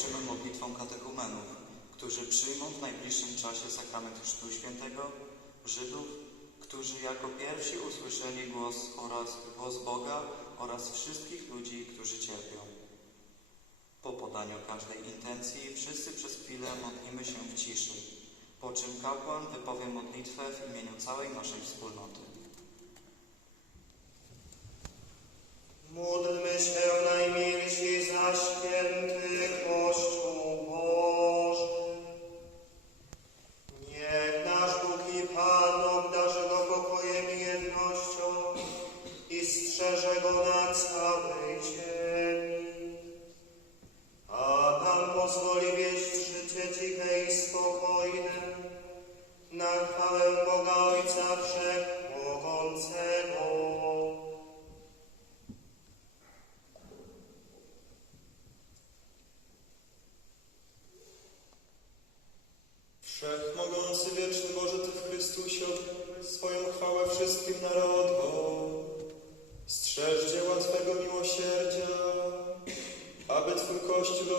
zakończymy modlitwą katechumenów, którzy przyjmą w najbliższym czasie sakrament Chrztu Świętego, Żydów, którzy jako pierwsi usłyszeli głos, oraz, głos Boga oraz wszystkich ludzi, którzy cierpią. Po podaniu każdej intencji wszyscy przez chwilę modlimy się w ciszy, po czym kapłan wypowie modlitwę w imieniu całej naszej wspólnoty. Módlmy się najmilsi zaś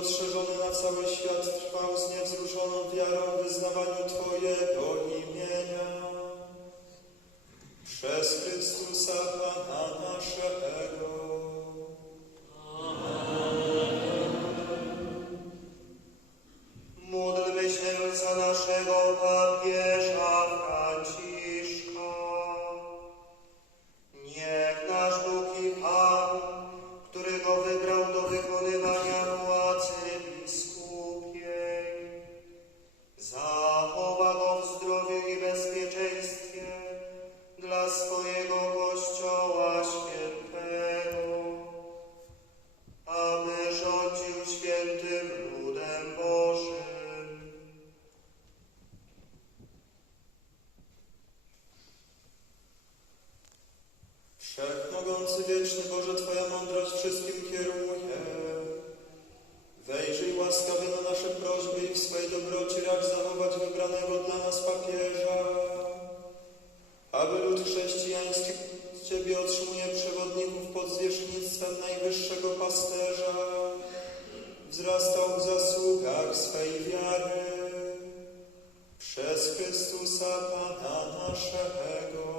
rozszerzone na cały świat, trwał z niewzruszoną wiarą w wyznawaniu Twojego imienia. Przez Chrystusa Pana naszego. naszego.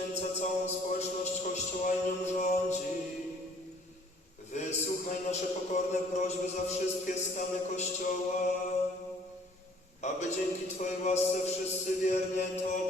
przejęca całą społeczność Kościoła i nią rządzi. Wysłuchaj nasze pokorne prośby za wszystkie stany Kościoła, aby dzięki Twojej łasce wszyscy wiernie Tobie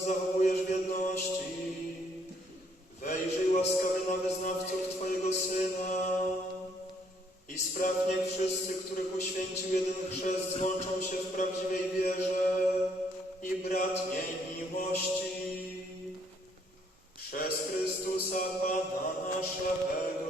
Zachowujesz w jedności. Wejrzyj łaskawie na wyznawców Twojego Syna i spraw niech wszyscy, których uświęcił jeden chrzest, złączą się w prawdziwej wierze i bratniej miłości. Przez Chrystusa Pana naszego.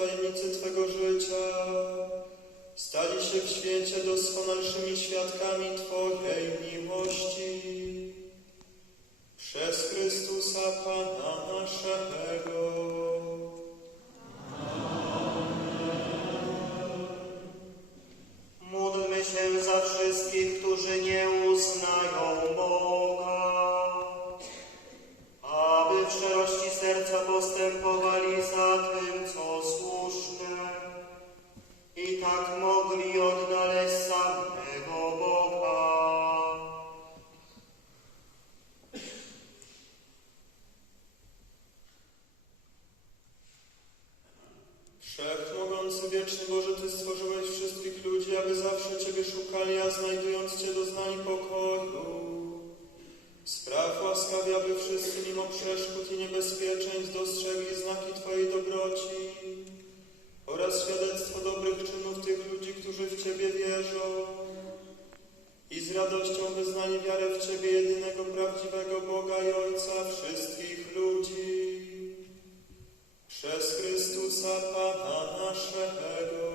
Tajemnicy Twego życia stali się w świecie doskonalszymi świadkami Twojej miłości. Przez Chrystusa Pana naszego. Wieczny Boże, Ty stworzyłeś wszystkich ludzi, aby zawsze Ciebie szukali, a znajdując Cię doznali pokoju. Spraw łaskawie, aby wszyscy mimo przeszkód i niebezpieczeństw dostrzegli znaki Twojej dobroci oraz świadectwo dobrych czynów tych ludzi, którzy w Ciebie wierzą i z radością wyznali wiarę w Ciebie, jedynego prawdziwego Boga i Ojca wszystkich ludzi. Przez Chrystusa Pana naszego,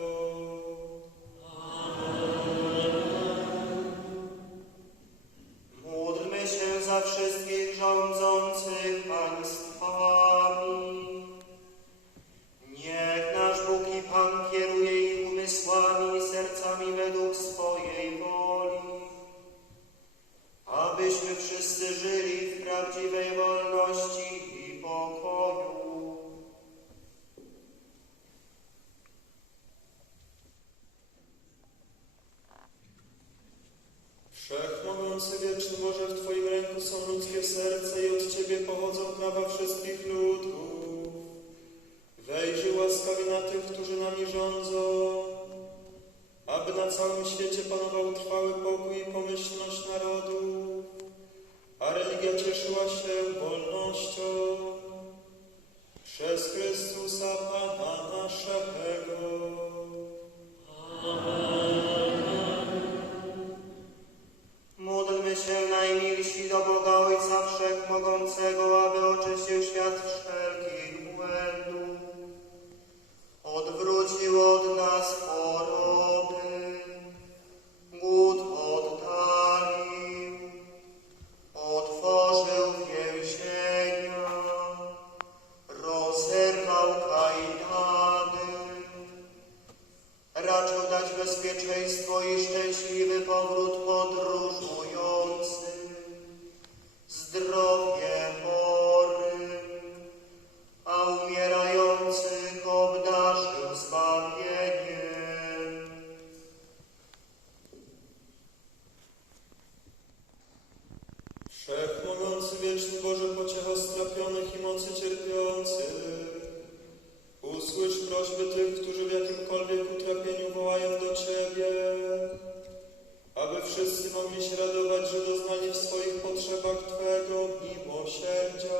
doznali w swoich potrzebach Twego miłosierdzia.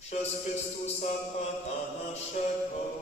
Przez Chrystusa Pana naszego.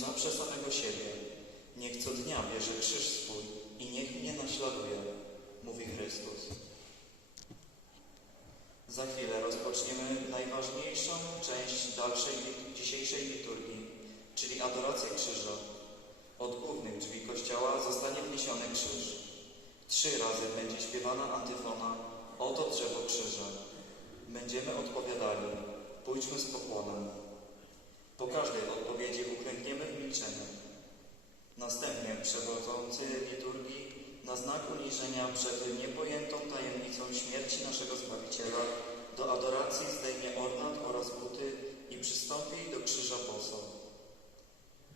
Zaprze samego siebie. Niech co dnia bierze krzyż swój i niech mnie naśladuje, mówi Chrystus. Za chwilę rozpoczniemy najważniejszą część dalszej dzisiejszej liturgii, czyli adorację krzyża. Od głównych drzwi kościoła zostanie wniesiony krzyż. Trzy razy będzie śpiewana antyfona Oto drzewo krzyża. Będziemy odpowiadali Pójdźmy z pokłonem. Po każdej odpowiedzi uklękniemy w milczeniu. Następnie przewodzący liturgii na znak uniżenia przed niepojętą tajemnicą śmierci naszego Zbawiciela do adoracji zdejmie ornat oraz buty i przystąpi do krzyża boso.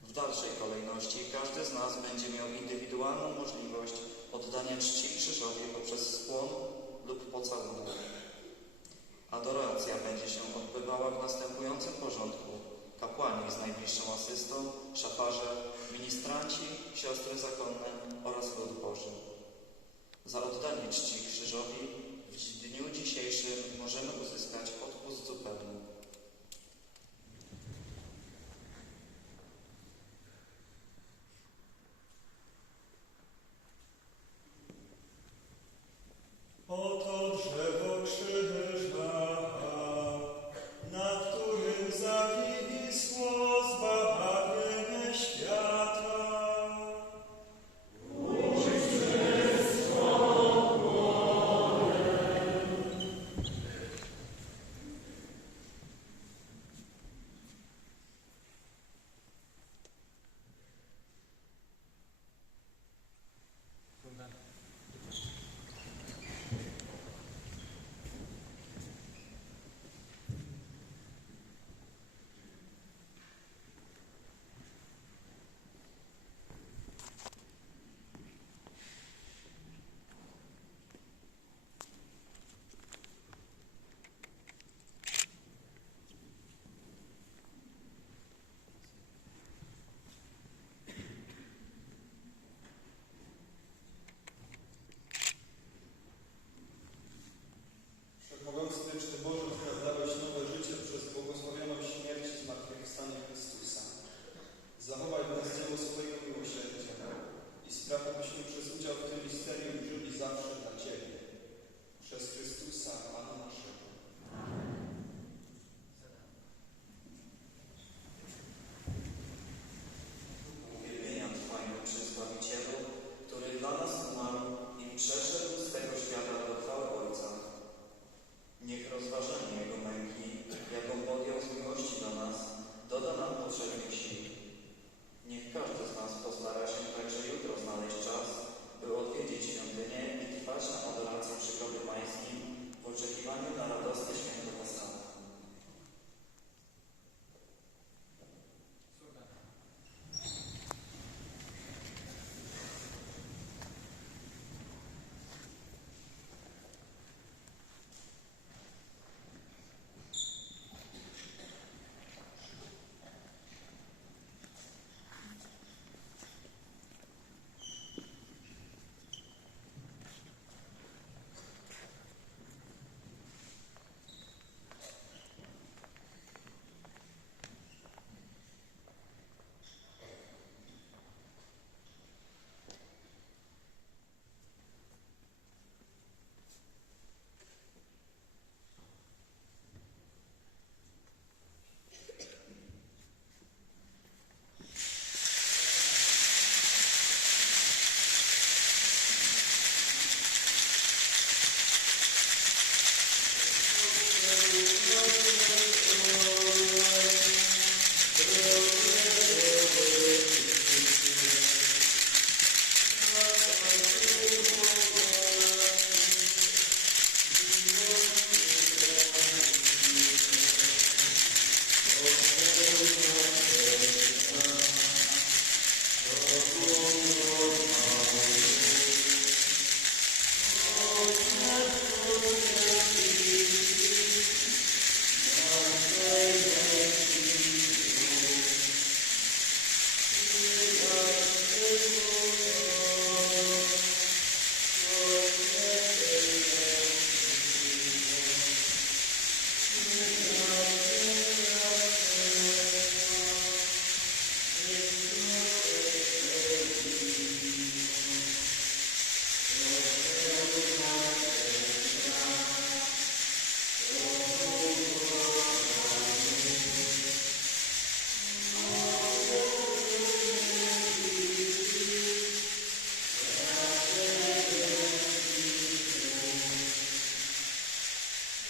W dalszej kolejności każdy z nas będzie miał indywidualną możliwość oddania czci krzyżowi poprzez skłon lub pocałunek. Adoracja będzie się odbywała w następującym porządku. Kapłani z najbliższą asystą, szafarze, ministranci, siostry zakonne oraz lud Boży. Za oddanie czci krzyżowi w dniu dzisiejszym możemy uzyskać odpust zupełny.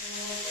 Amen.